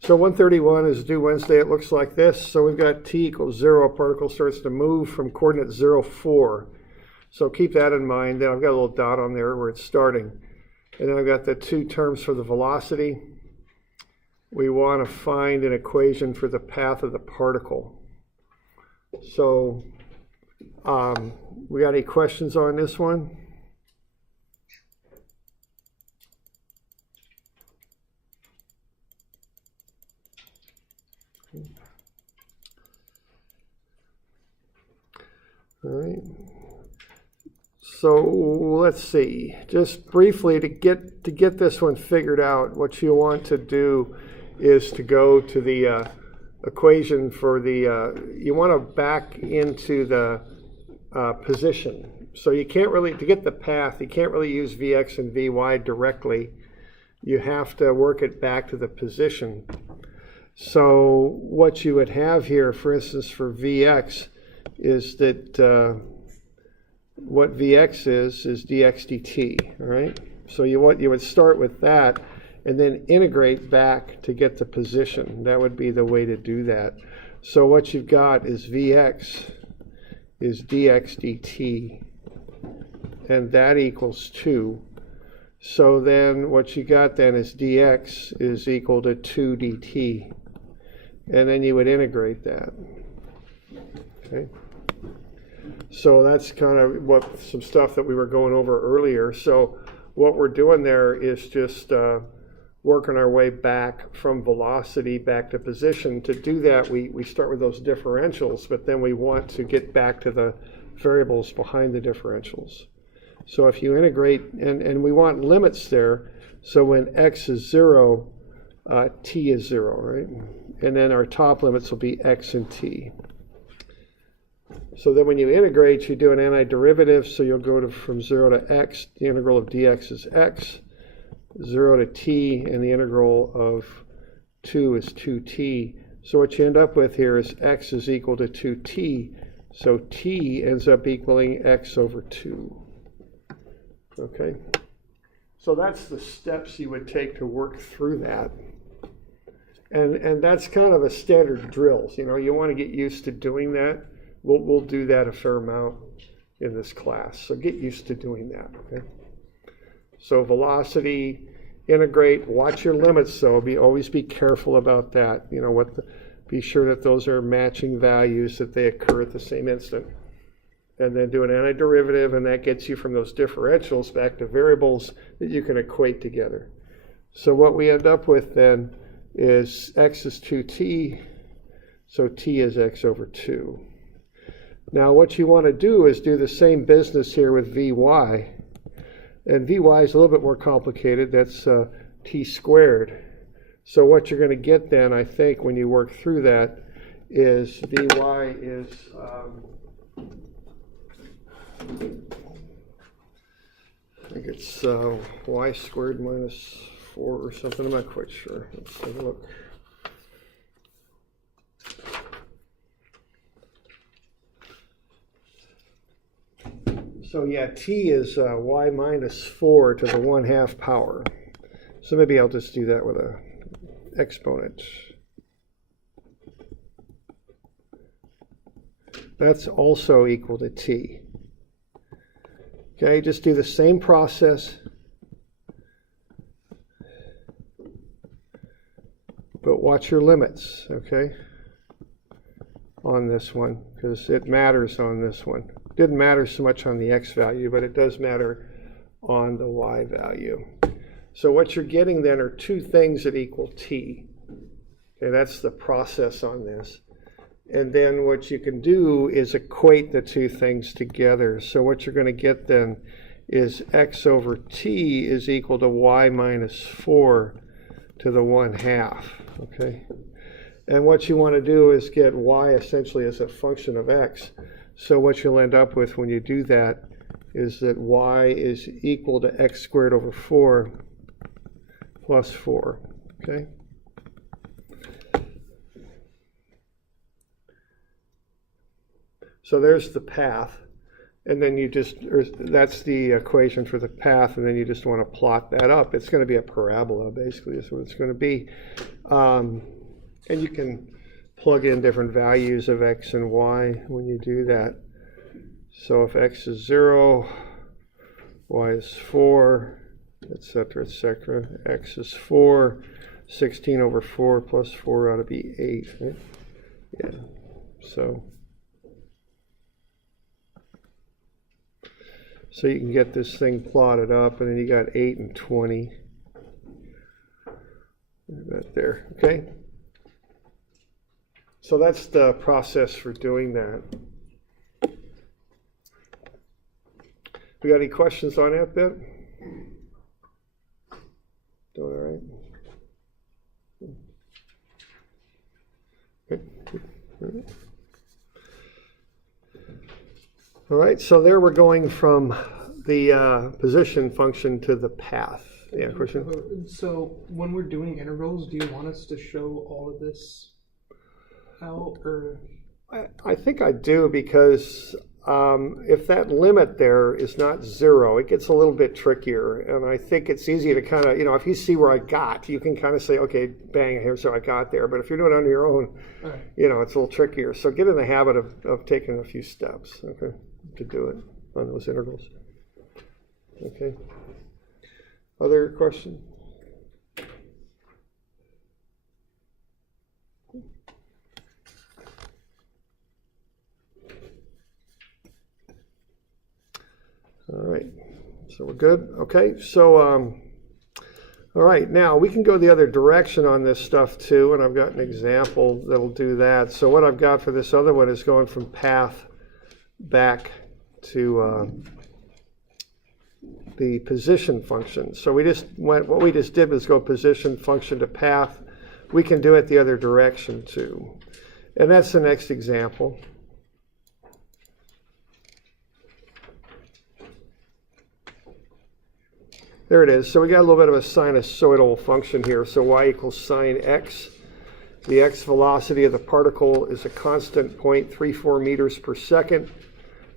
So 131 is due Wednesday. It looks like this. So we've got t equals 0. A particle starts to move from coordinate 0, 4. So keep that in mind. Then I've got a little dot on there where it's starting. And then I've got the two terms for the velocity. We want to find an equation for the path of the particle. So we got any questions on this one? All right. So let's see. Just briefly to get this one figured out, what you want to do is to go to the equation for the. You want to back into the position. So you can't really, to get the path, you can't really use Vx and Vy directly. You have to work it back to the position. So what you would have here, for instance, for Vx, is that what Vx is dx dt, all right? So you would start with that and then integrate back to get the position. That would be the way to do that. So what you've got is Vx is dx dt, and that equals 2. So then what you got then is dx is equal to 2 dt, and then you would integrate that. Okay. So that's kind of some stuff that we were going over earlier. So what we're doing there is just working our way back from velocity back to position. To do that, we start with those differentials, but then we want to get back to the variables behind the differentials. So if you integrate, and we want limits there, so when x is 0, t is 0, right? And then our top limits will be x and t. So then when you integrate, you do an antiderivative, so you'll go from 0 to x. The integral of dx is x, 0 to t, and the integral of 2 is 2t. So what you end up with here is x is equal to 2t, so t ends up equaling x over 2. Okay? So that's the steps you would take to work through that. And that's kind of a standard drill. You know, you want to get used to doing that. We'll do that a fair amount in this class. So get used to doing that, okay? So velocity, integrate, watch your limits though. Always be careful about that. You know, be sure that those are matching values, that they occur at the same instant. And then do an antiderivative, and that gets you from those differentials back to variables that you can equate together. So what we end up with then is x is 2t, so t is x over 2. Now what you want to do is do the same business here with Vy. And Vy is a little bit more complicated. That's t squared. So what you're going to get then, I think, when you work through that, is Vy is, I think it's y squared minus 4 or something. I'm not quite sure. Let's take a look. So yeah, t is y minus 4 to the 1/2 power. So maybe I'll just do that with an exponent. That's also equal to t. Okay, just do the same process, but watch your limits, okay, on this one, because it matters on this one. Didn't matter so much on the x value, but it does matter on the y value. So what you're getting then are two things that equal t. Okay, that's the process on this. And then what you can do is equate the two things together. So what you're going to get then is x over t is equal to y minus 4 to the 1/2. Okay? And what you want to do is get y essentially as a function of x. So what you'll end up with when you do that is that y is equal to x squared over 4 plus 4. Okay? So there's the path. and then you just, or that's the equation for the path, and then you just want to plot that up. It's going to be a parabola, basically, is what it's going to be. And you can plug in different values of x and y when you do that. So if x is 0, y is 4, etc., etc. X is 4, 16 over 4 plus 4 ought to be 8, right? Yeah, so you can get this thing plotted up, and then you got 8 and 20. Right there, okay? So that's the process for doing that. We got any questions on that bit? Doing all right? Okay. All right, so there we're going from the position function to the path. Yeah, question? So when we're doing integrals, do you want us to show all of this out, or? I think I do, because if that limit there is not 0, it gets a little bit trickier. And I think it's easy to kind of, if you see where I got, you can kind of say, okay, bang, here's how I got there. But if you're doing it on your own, right, it's a little trickier. So get in the habit of taking a few steps, okay, to do it on those integrals. Okay. Other questions? All right, so we're good. Okay, so all right, now we can go the other direction on this stuff too, and I've got an example that'll do that. So what I've got for this other one is going from path back to the position function. So what we just did was go position function to path. We can do it the other direction too, and that's the next example. There it is. So we got a little bit of a sinusoidal function here. So y equals sine x. The x velocity of the particle is a constant 0.34 meters per second.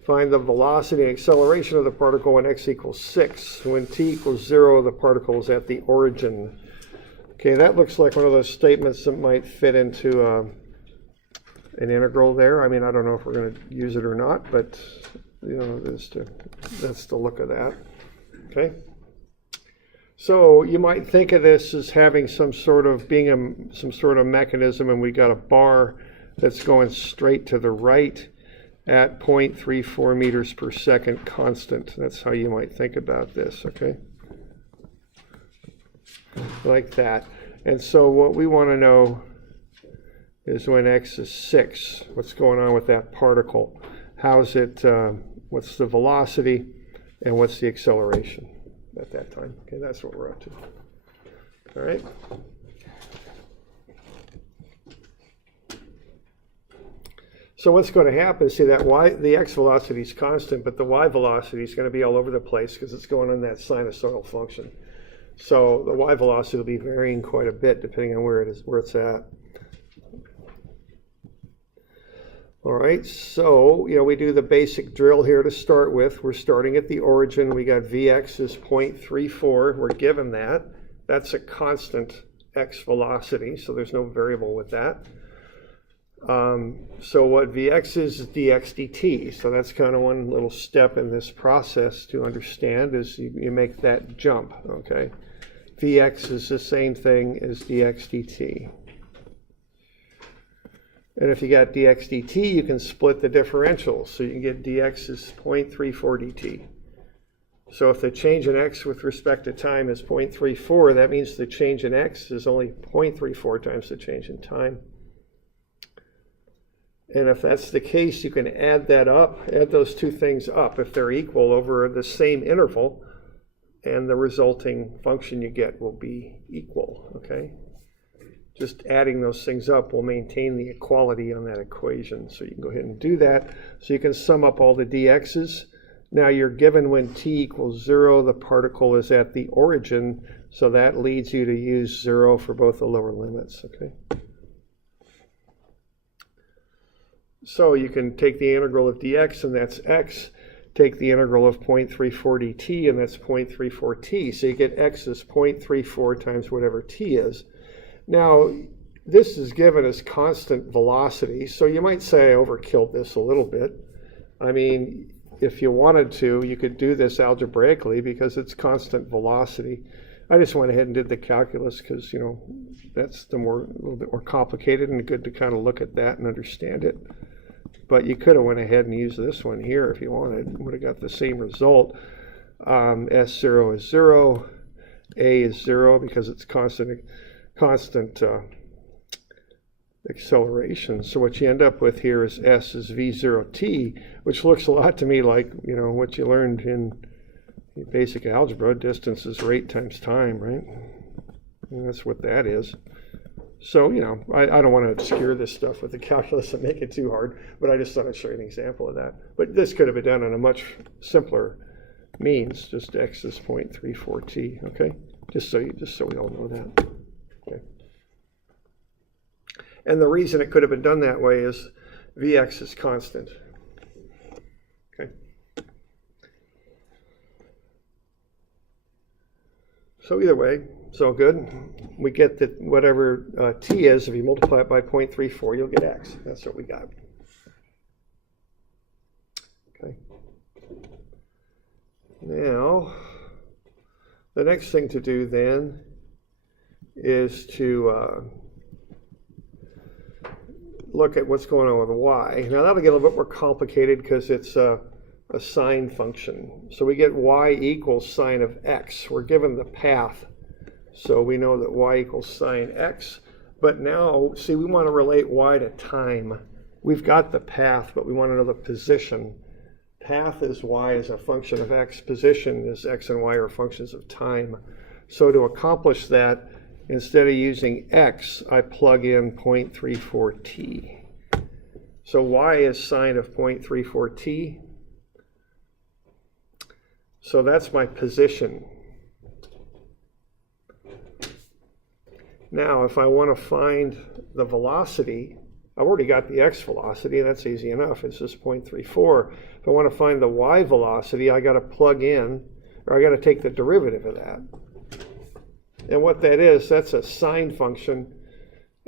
Find the velocity and acceleration of the particle when x equals 6. When t equals 0, the particle is at the origin. Okay, that looks like one of those statements that might fit into an integral there. I mean, I don't know if we're going to use it or not, but that's the look of that. Okay. So you might think of this as having some sort of mechanism, and we got a bar that's going straight to the right at 0.34 meters per second constant. That's how you might think about this, okay? Like that. And so what we want to know is when x is 6, what's going on with that particle? How's it, what's the velocity, and what's the acceleration at that time? Okay, that's what we're up to. All right. So what's going to happen is, see that the x velocity is constant, but the y velocity is going to be all over the place because it's going on that sinusoidal function. So the y velocity will be varying quite a bit depending on where it's at. All right, so we do the basic drill here to start with. We're starting at the origin. We got Vx is 0.34. We're given that. That's a constant x velocity, so there's no variable with that. So what Vx is dx dt. So that's kind of one little step in this process to understand is you make that jump, okay? Vx is the same thing as dx dt. And if you got dx dt, you can split the differential. So you can get dx is 0.34 dt. So if the change in x with respect to time is 0.34, that means the change in x is only 0.34 times the change in time. And if that's the case, you can add those two things up if they're equal over the same interval, and the resulting function you get will be equal, okay? Just adding those things up will maintain the equality on that equation. So you can go ahead and do that. So you can sum up all the dx's. Now you're given when t equals 0, the particle is at the origin, so that leads you to use 0 for both the lower limits, okay? So you can take the integral of dx, and that's x. take the integral of 0.34 dt, and that's 0.34 t. So you get x is 0.34 times whatever t is. Now, this is given as constant velocity, so you might say I overkilled this a little bit. I mean, if you wanted to, you could do this algebraically because it's constant velocity. I just went ahead and did the calculus because, you know, that's a little bit more complicated and good to kind of look at that and understand it. But you could have went ahead and used this one here if you wanted. Would have got the same result. S0 is 0. A is 0 because it's constant acceleration. So what you end up with here is S is V0t, which looks a lot to me like, you know, what you learned in basic algebra. Distance is rate times time, right? And that's what that is. So, you know, I don't want to obscure this stuff with the calculus and make it too hard, but I just thought I'd show you an example of that. But this could have been done on a much simpler means, just x is 0.34 t, okay? Just so we all know that. Okay. And the reason it could have been done that way is Vx is constant. Okay. So either way, it's all good. We get that whatever t is, if you multiply it by 0.34, you'll get x. That's what we got. Okay. Now, the next thing to do then is to look at what's going on with y. Now that'll get a little bit more complicated because it's a sine function. So we get y equals sine of x. We're given the path. So we know that y equals sine x. But now, see, we want to relate y to time. We've got the path, but we want to know the position. Path is y as a function of x. Position is x and y are functions of time. So to accomplish that, instead of using x, I plug in 0.34 t. So y is sine of 0.34 t. So that's my position. Now, if I want to find the velocity, I've already got the x velocity, that's easy enough, it's just 0.34. If I want to find the y velocity, I got to plug in, or I got to take the derivative of that. And what that is, that's a sine function.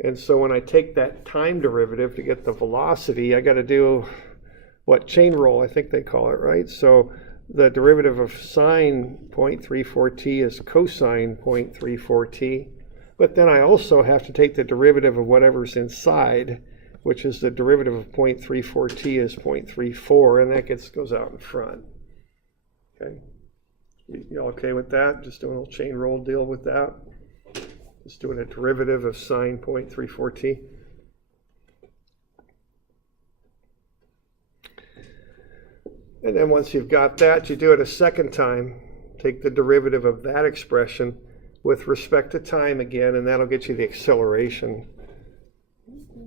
And so when I take that time derivative to get the velocity, I got to do what, chain rule, I think they call it, right? So the derivative of sine 0.34 t is cosine 0.34 t. But then I also have to take the derivative of whatever's inside, which is the derivative of 0.34 t is 0.34, and that goes out in front. Okay, you all okay with that? Just doing a little chain rule deal with that. Just doing a derivative of sine 0.34 t. And then once you've got that, you do it a second time. Take the derivative of that expression with respect to time again, and that'll get you the acceleration.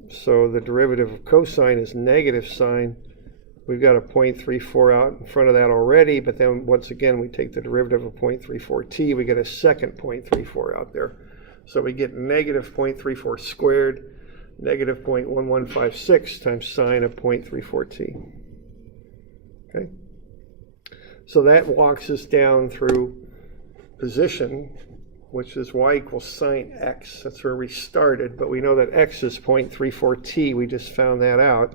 So the derivative of cosine is negative sine. We've got a 0.34 out in front of that already, but then once again we take the derivative of 0.34 t, we get a second 0.34 out there. So we get negative 0.34 squared, negative 0.1156 times sine of 0.34 t. Okay? So that walks us down through position, which is y equals sine x. That's where we started, but we know that x is 0.34 t. We just found that out.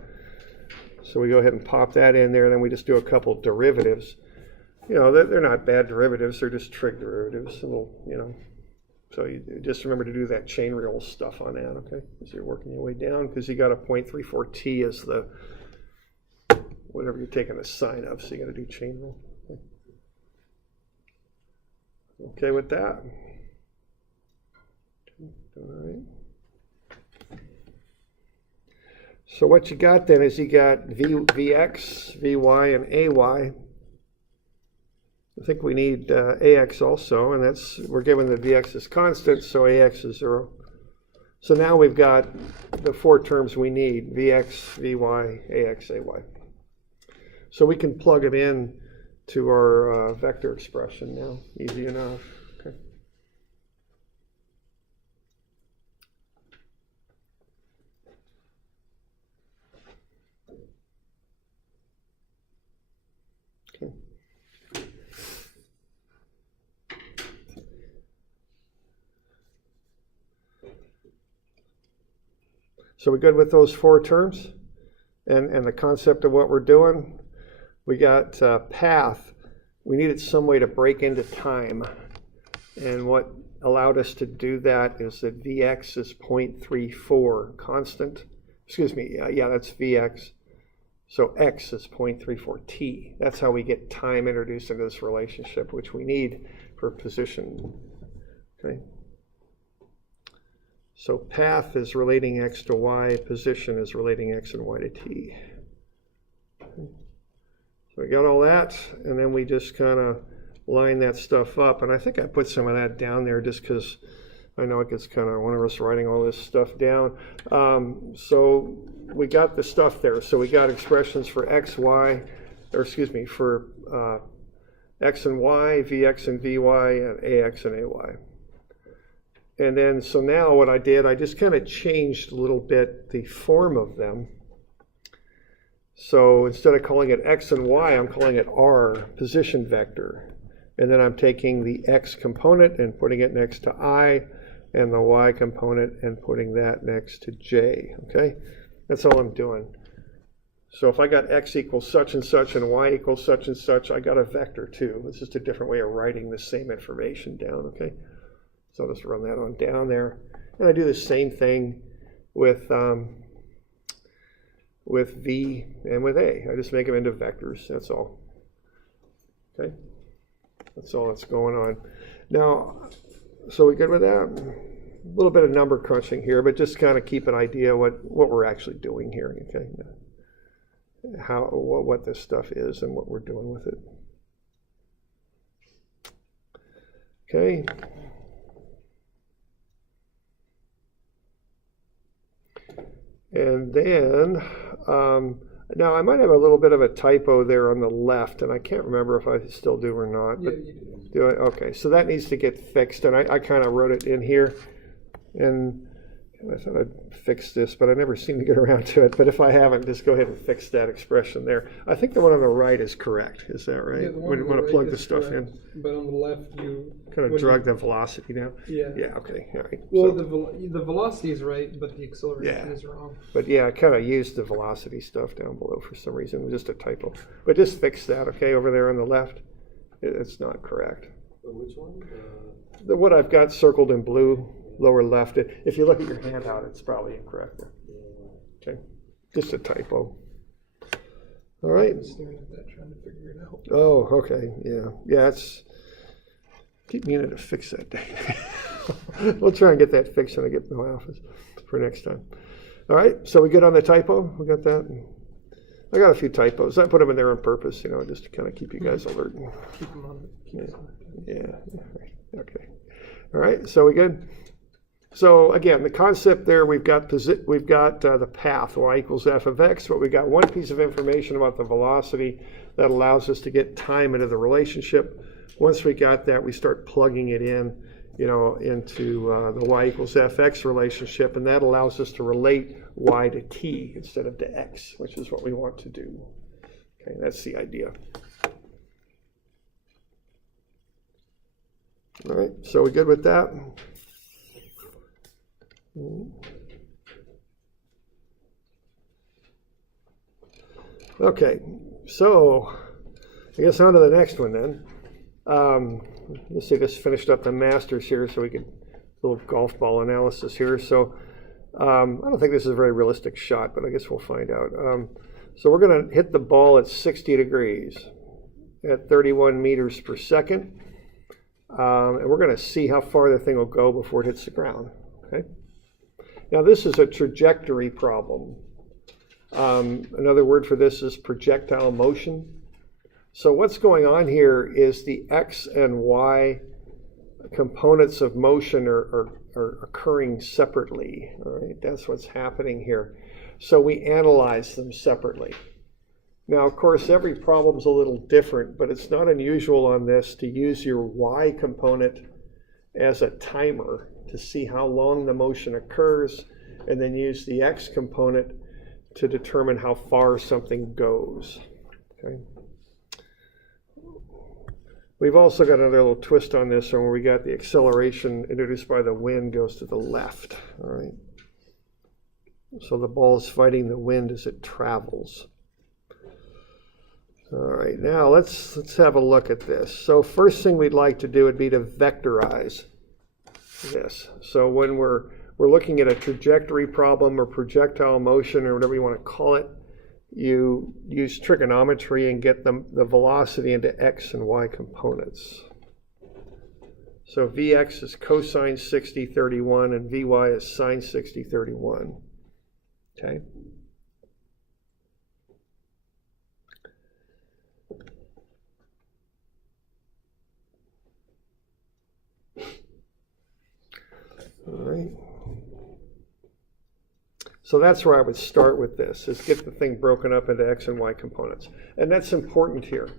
So we go ahead and pop that in there, and then we just do a couple derivatives. You know, they're not bad derivatives, they're just trig derivatives. A little, you know. So you just remember to do that chain rule stuff on that, okay? As you're working your way down, because you got a 0.34 t as the, whatever you're taking the sine of, so you got to do chain rule. Okay with that? All right. So what you got then is you got Vx, Vy, and Ay. I think we need Ax also, and that's, we're given that Vx is constant, so Ax is 0. So now we've got the four terms we need, Vx, Vy, Ax, Ay. So we can plug them in to our vector expression now, easy enough. Okay. So we good with those 4 terms and the concept of what we're doing? We got path. We needed some way to break into time. And what allowed us to do that is that Vx is 0.34 constant. Excuse me, yeah, that's Vx. So x is 0.34 t. That's how we get time introduced into this relationship, which we need for position. Okay. So path is relating x to y, position is relating x and y to t. Okay. So we got all that, and then we just kind of line that stuff up. And I think I put some of that down there just because I know it gets kind of onerous writing all this stuff down. So we got the stuff there. So we got expressions for x, y, or excuse me, for x and y, vx and vy, and ax and ay. And then, so now what I did, I just kind of changed a little bit the form of them. So instead of calling it x and y, I'm calling it r, position vector. And then I'm taking the x component and putting it next to I, and the y component and putting that next to j, okay? That's all I'm doing. So if I got x equals such and such and y equals such and such, I got a vector too. It's just a different way of writing the same information down, okay? So I'll just run that on down there. And I do the same thing with v and with a. I just make them into vectors, that's all. Okay? That's all that's going on. Now, so we good with that? A little bit of number crunching here, but just kind of keep an idea what we're actually doing here, okay? What this stuff is and what we're doing with it. Okay. And then, now I might have a little bit of a typo there on the left, and I can't remember if I still do or not. But yeah, you do I? Okay, so that needs to get fixed, and I kind of wrote it in here, and I thought I'd fix this, but I never seem to get around to it. But if I haven't, just go ahead and fix that expression there. I think the one on the right is correct. Is that right? Yeah, when you want to plug the stuff in. But on the left, you kind of drag the velocity down. Yeah. Yeah. Okay. All right. Well, so, the velocity is right, but the acceleration is wrong. But yeah, I kind of used the velocity stuff down below for some reason. It was just a typo. But just fix that, okay, over there on the left. It's not correct. Which one? What I've got circled in blue, lower left. If you look at your handout, it's probably incorrect there. Okay. Just a typo. All right. I'm staring at that, trying to figure it out. Oh, okay. Yeah. Yeah, it's... Keep meaning to fix that thing. We'll try and get that fixed when I get to my office for next time. All right, so we good on the typo? We got that? I got a few typos. I put them in there on purpose, just to kind of keep you guys alert. Keep them on. Yeah. Okay. All right, so we good? So again, the concept there, we've got the path, y equals f of x, but we got one piece of information about the velocity that allows us to get time into the relationship. Once we got that, we start plugging it in, into the y equals fx relationship, and that allows us to relate y to t instead of to x, which is what we want to do. Okay, that's the idea. All right, so we good with that? Okay, so I guess on to the next one then. Let's see, this finished up the masters here, so we could a little golf ball analysis here. So I don't think this is a very realistic shot, but I guess we'll find out. So we're going to hit the ball at 60 degrees at 31 meters per second, and we're going to see how far the thing will go before it hits the ground. Okay. Now this is a trajectory problem. Another word for this is projectile motion. So what's going on here is the x and y components of motion are occurring separately. All right, that's what's happening here. So we analyze them separately. Now, of course, every problem's a little different, but it's not unusual on this to use your y component as a timer to see how long the motion occurs, and then use the x component to determine how far something goes. Okay. We've also got another little twist on this one where we got the acceleration introduced by the wind goes to the left. All right. So the ball is fighting the wind as it travels. All right, now let's have a look at this. So first thing we'd like to do would be to vectorize this. So when we're looking at a trajectory problem or projectile motion or whatever you want to call it, you use trigonometry and get the velocity into x and y components. So Vx is cosine 60, 31, and Vy is sine 60, 31. Okay? All right. So that's where I would start with this, is get the thing broken up into x and y components. And that's important here,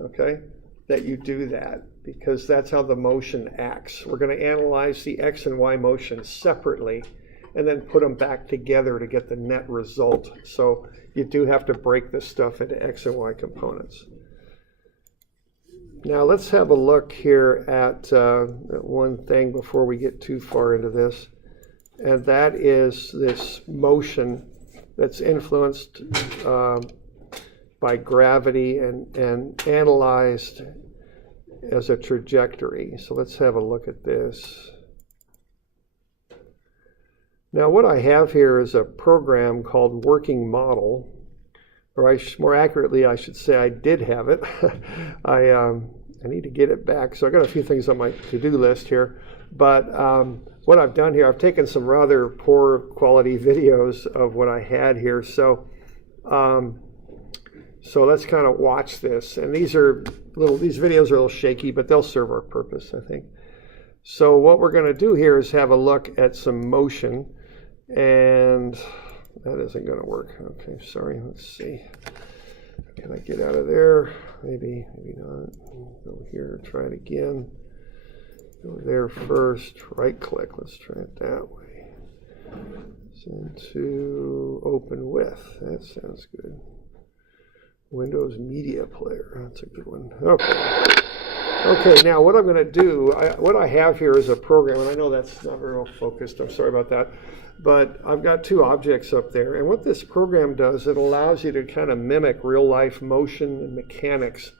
okay, that you do that, because that's how the motion acts. We're going to analyze the x and y motion separately and then put them back together to get the net result. So you do have to break this stuff into x and y components. Now let's have a look here at one thing before we get too far into this, and that is this motion that's influenced by gravity and analyzed as a trajectory. So let's have a look at this. Now what I have here is a program called Working Model, or more accurately, I should say I did have it. I need to get it back. So I got a few things on my to-do list here. But what I've done here, I've taken some rather poor quality videos of what I had here. So let's kind of watch this. And these videos are a little shaky, but they'll serve our purpose, I think. So what we're going to do here is have a look at some motion. And that isn't going to work. Okay, sorry. Let's see. Can I get out of there? Maybe not. Go here, try it again. Go there first, right click. Let's try it that way. Send to open with. That sounds good. Windows Media Player. That's a good one. Okay. Okay, now what I'm going to do, what I have here is a program, and I know that's not very well focused. I'm sorry about that. But I've got two objects up there, and what this program does, it allows you to kind of mimic real-life motion and mechanics.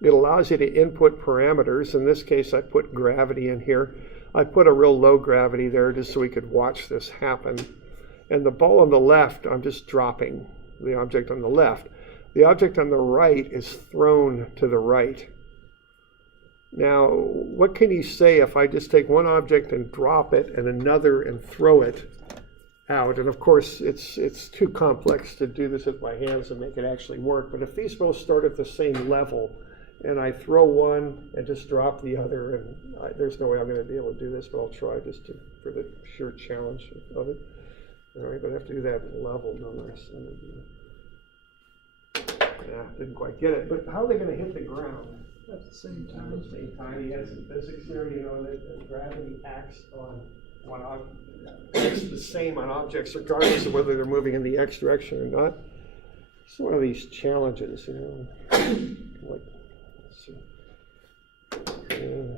It allows you to input parameters. In this case, I put gravity in here. I put a real low gravity there just so we could watch this happen. And the ball on the left, I'm just dropping the object on the left. The object on the right is thrown to the right. Now, what can you say if I just take one object and drop it and another and throw it out? And of course, it's too complex to do this with my hands and make it actually work. But if these both start at the same level and I throw one and just drop the other, and there's no way I'm going to be able to do this, but I'll try just for the sheer challenge of it. All right, but I have to do that level, don't I? Yeah, didn't quite get it. But how are they going to hit the ground? At the same time. At the same time, he has some physics here, you know, that gravity acts on one object. It's the same on objects, regardless of whether they're moving in the x direction or not. It's one of these challenges, you know. Like, let's see. Okay,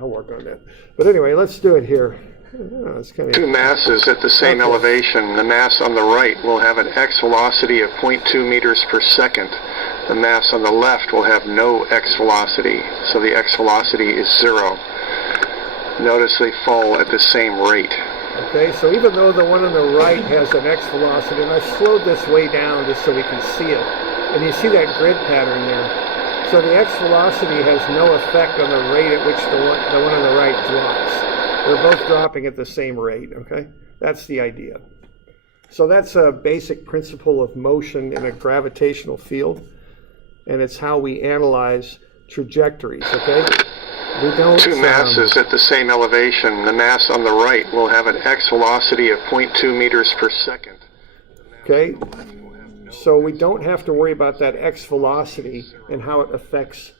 I'll work on that. But anyway, let's do it here. It's kind of two masses at the same elevation. The mass on the right will have an x velocity of 0.2 meters per second. The mass on the left will have no x velocity, so the x velocity is 0. Notice they fall at the same rate. Okay, so even though the one on the right has an x velocity, and I slowed this way down just so we can see it, and you see that grid pattern there. So the x velocity has no effect on the rate at which the one on the right drops. They're both dropping at the same rate, okay? That's the idea. So that's a basic principle of motion in a gravitational field, and it's how we analyze trajectories, okay? We don't, two masses at the same elevation. The mass on the right will have an x velocity of 0.2 meters per second. Okay, so we don't have to worry about that x velocity and how it affects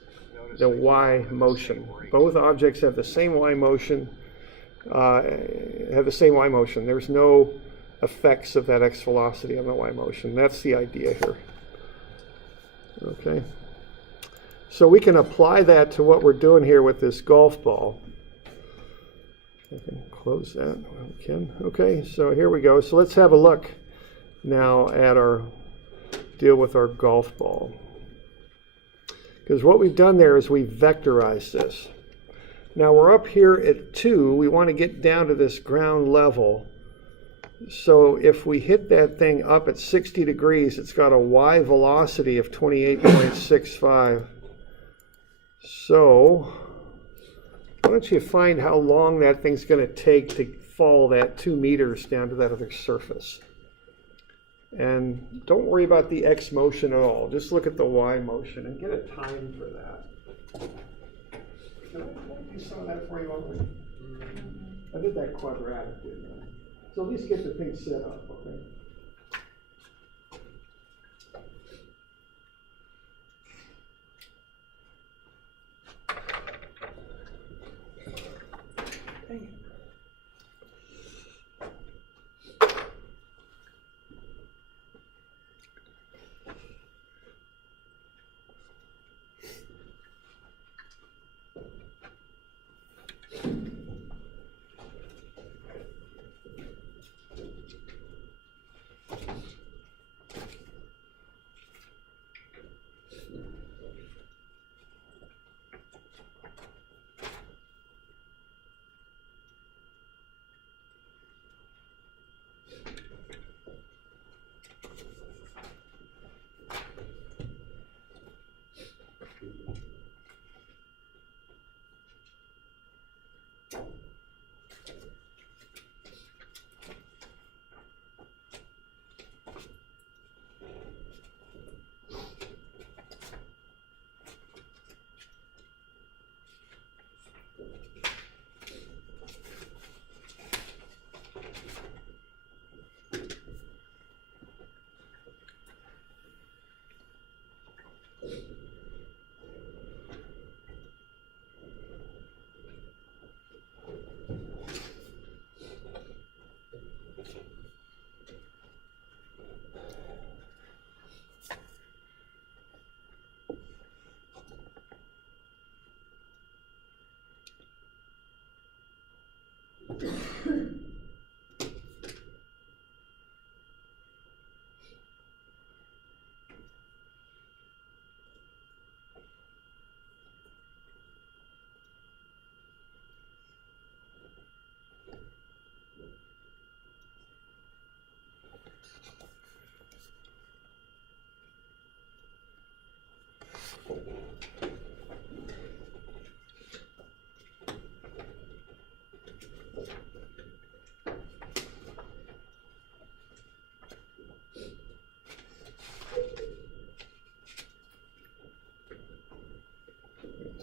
the y motion. Both objects have the same y motion. There's no effects of that x velocity on the y motion. That's the idea here. Okay. So we can apply that to what we're doing here with this golf ball. I can close that. We can. Okay, so here we go. So let's have a look now at our deal with our golf ball. Because what we've done there is we've vectorized this. Now we're up here at 2. We want to get down to this ground level. So if we hit that thing up at 60 degrees, it's got a y velocity of 28.65. So why don't you find how long that thing's going to take to fall that 2 meters down to that other surface. And don't worry about the x motion at all. Just look at the y motion and get a time for that. Can I do some of that for you already? I did that quadratic, didn't I? So at least get the thing set up, okay? Dang it.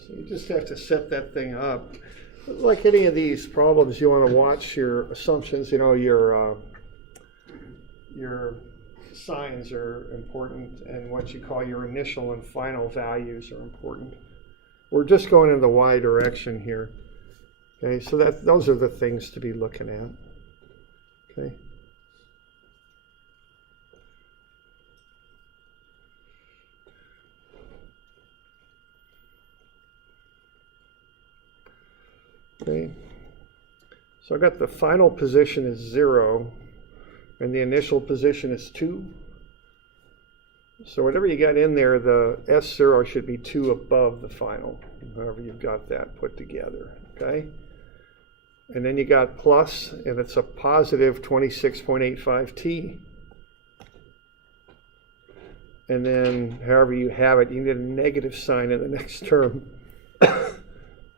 So you just have to set that thing up. Like any of these problems, you want to watch your assumptions. You know, your signs are important, and what you call your initial and final values are important. We're just going in the y direction here. Okay, so those are the things to be looking at. Okay. Okay, so I got the final position is 0, and the initial position is 2. So whatever you got in there, the S0 should be 2 above the final, however you've got that put together, okay? And then you got plus, and it's a positive 26.85 T. And then however you have it, you need a negative sign in the next term.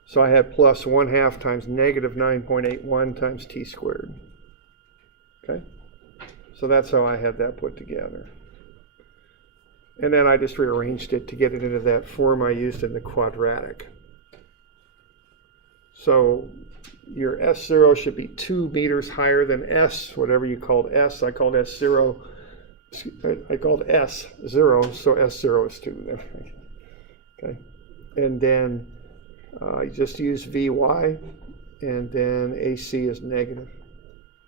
So I had plus 1/2 times negative 9.81 times t squared. Okay? So that's how I had that put together. And then I just rearranged it to get it into that form I used in the quadratic. So your S0 should be 2 meters higher than S, whatever you called S. I called S0, I called S0, so S0 is 2 then. Okay? And then you just use Vy, and then AC is negative.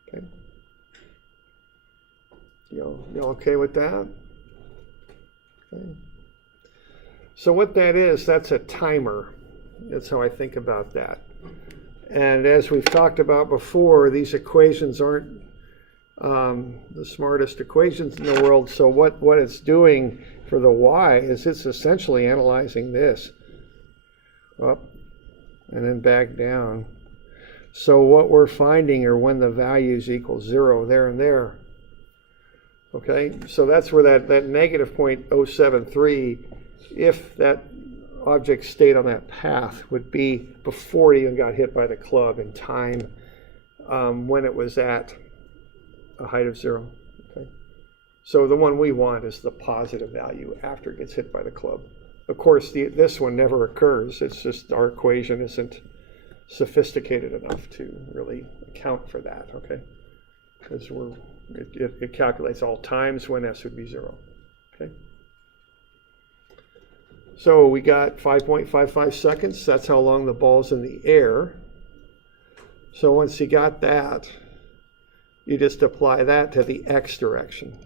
Okay. You okay with that? Okay. So what that is, that's a timer. That's how I think about that. And as we've talked about before, these equations aren't the smartest equations in the world. So what it's doing for the y is it's essentially analyzing this up and then back down. So what we're finding are when the values equal 0 there and there. Okay, so that's where that negative 0.073, if that object stayed on that path, would be before it even got hit by the club in time when it was at a height of 0. Okay, so the one we want is the positive value after it gets hit by the club. Of course, this one never occurs. It's just our equation isn't sophisticated enough to really account for that. Okay, because it calculates all times when s would be 0. Okay. So we got 5.55 seconds. That's how long the ball's in the air. So once you got that, you just apply that to the x direction.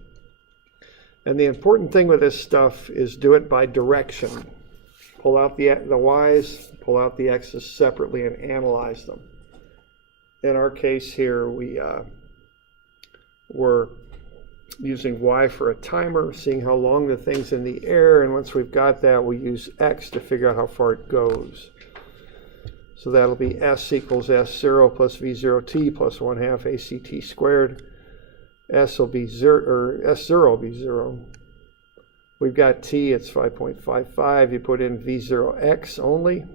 And the important thing with this stuff is do it by direction. Pull out the y's, pull out the x's separately and analyze them. In our case here, we're using y for a timer, seeing how long the thing's in the air, and once we've got that, we use x to figure out how far it goes. So that'll be s equals s0 plus v0t plus 1/2 act squared. S will be 0, or s0 will be 0. We've got t, it's 5.55. You put in v0x only.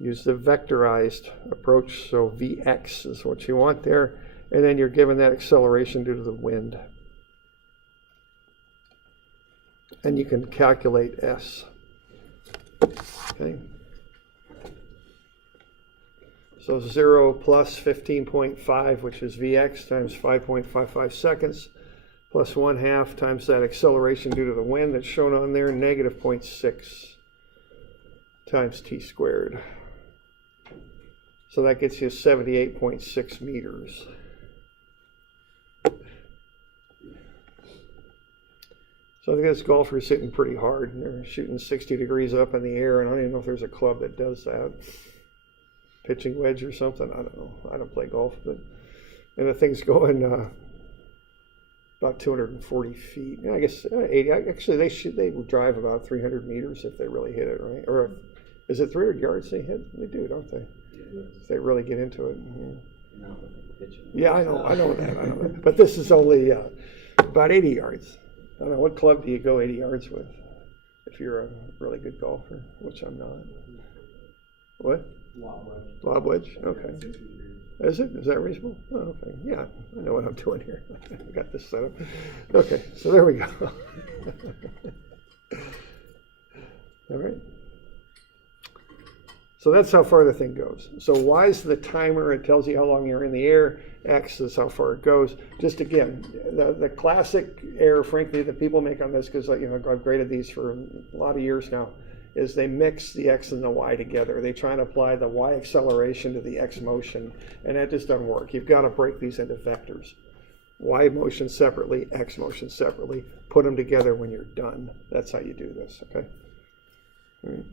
Use the vectorized approach, so vx is what you want there. And then you're given that acceleration due to the wind. And you can calculate s. Okay. So 0 plus 15.5, which is vx, times 5.55 seconds, plus 1/2 times that acceleration due to the wind that's shown on there, negative 0.6 times t squared. So that gets you 78.6 meters. So I think this golfer's hitting pretty hard, and they're shooting 60 degrees up in the air, and I don't even know if there's a club that does that. Pitching wedge or something, I don't know. I don't play golf, but and the thing's going about 240 feet. I guess 80. Actually, they will drive about 300 meters if they really hit it, right? Or is it 300 yards they hit? They do, don't they? If they really get into it. Yeah, I know that. But this is only about 80 yards. I don't know, what club do you go 80 yards with if you're a really good golfer, which I'm not. What? Lob wedge? Okay. Is it? Is that reasonable? Oh, okay. Yeah, I know what I'm doing here. I got this set up. Okay, so there we go. All right. So that's how far the thing goes. So y is the timer. It tells you how long you're in the air. X is how far it goes. Just again, the classic error, frankly, that people make on this, because I've graded these for a lot of years now, is they mix the x and the y together. They try and apply the y acceleration to the x motion, and that just doesn't work. You've got to break these into vectors. Y motion separately, x motion separately. Put them together when you're done. That's how you do this, okay? All right.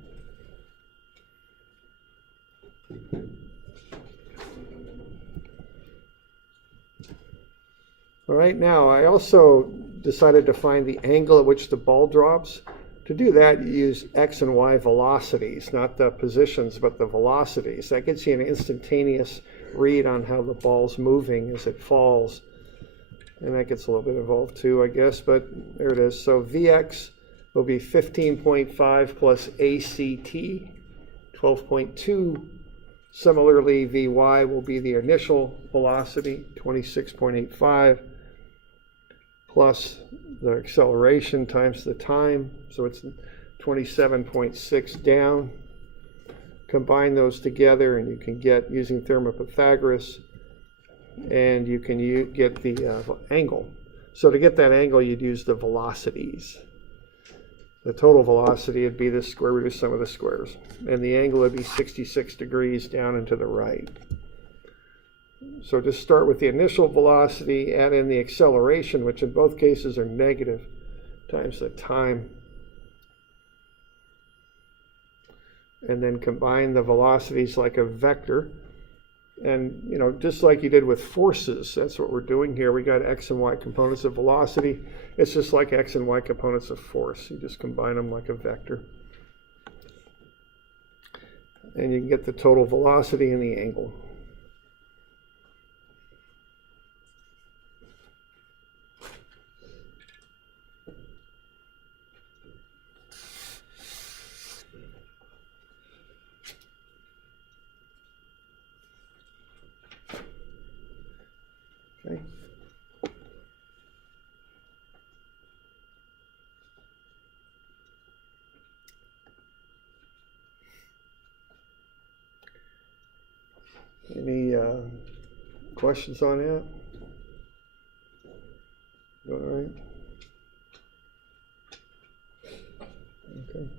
All right, now I also decided to find the angle at which the ball drops. To do that, you use x and y velocities, not the positions, but the velocities. That gets you an instantaneous read on how the ball's moving as it falls. And that gets a little bit involved too, I guess, but there it is. So Vx will be 15.5 plus ACT, 12.2. Similarly, Vy will be the initial velocity, 26.85, plus the acceleration times the time, so it's 27.6 down. Combine those together and you can get, using theorem of Pythagoras, and you can get the angle. So to get that angle, you'd use the velocities. The total velocity would be the square root of sum of the squares, and the angle would be 66 degrees down and to the right. So just start with the initial velocity, add in the acceleration, which in both cases are negative, times the time. And then combine the velocities like a vector. And, you know, just like you did with forces, that's what we're doing here. We got x and y components of velocity. It's just like x and y components of force. You just combine them like a vector. And you can get the total velocity and the angle. Okay. Any questions on that? All right. Okay.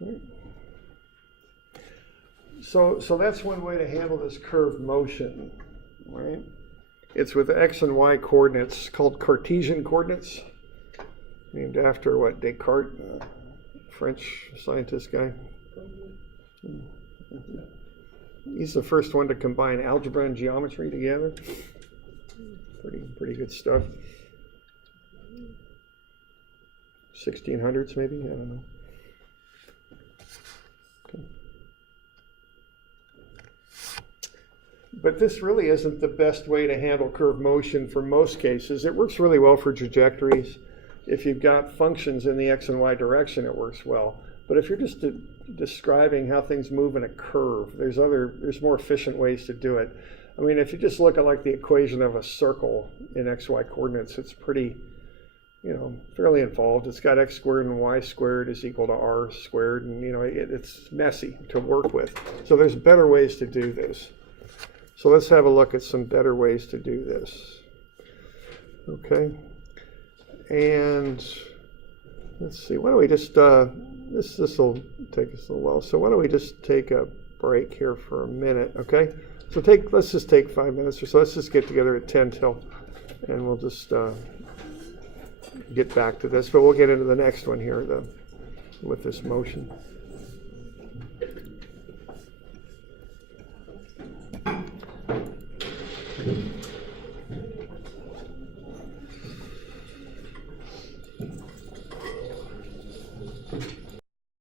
All right. So that's one way to handle this curved motion, right? It's with x and y coordinates called Cartesian coordinates, named after what, Descartes, French scientist guy. He's the first one to combine algebra and geometry together. Pretty good stuff. 1600s maybe, I don't know. Okay. But this really isn't the best way to handle curved motion for most cases. It works really well for trajectories. If you've got functions in the x and y direction, it works well. But if you're just describing how things move in a curve, there's more efficient ways to do it. I mean, if you just look at like the equation of a circle in xy coordinates, it's pretty, you know, fairly involved. It's got x squared and y squared is equal to r squared, and you know, it's messy to work with. So there's better ways to do this. So let's have a look at some better ways to do this. Okay, and let's see. Why don't we just this will take us a little while. So why don't we just take a break here for a minute? Okay. So let's just take 5 minutes or so. Let's just get together at 10 till, and we'll just get back to this. But we'll get into the next one here with this motion.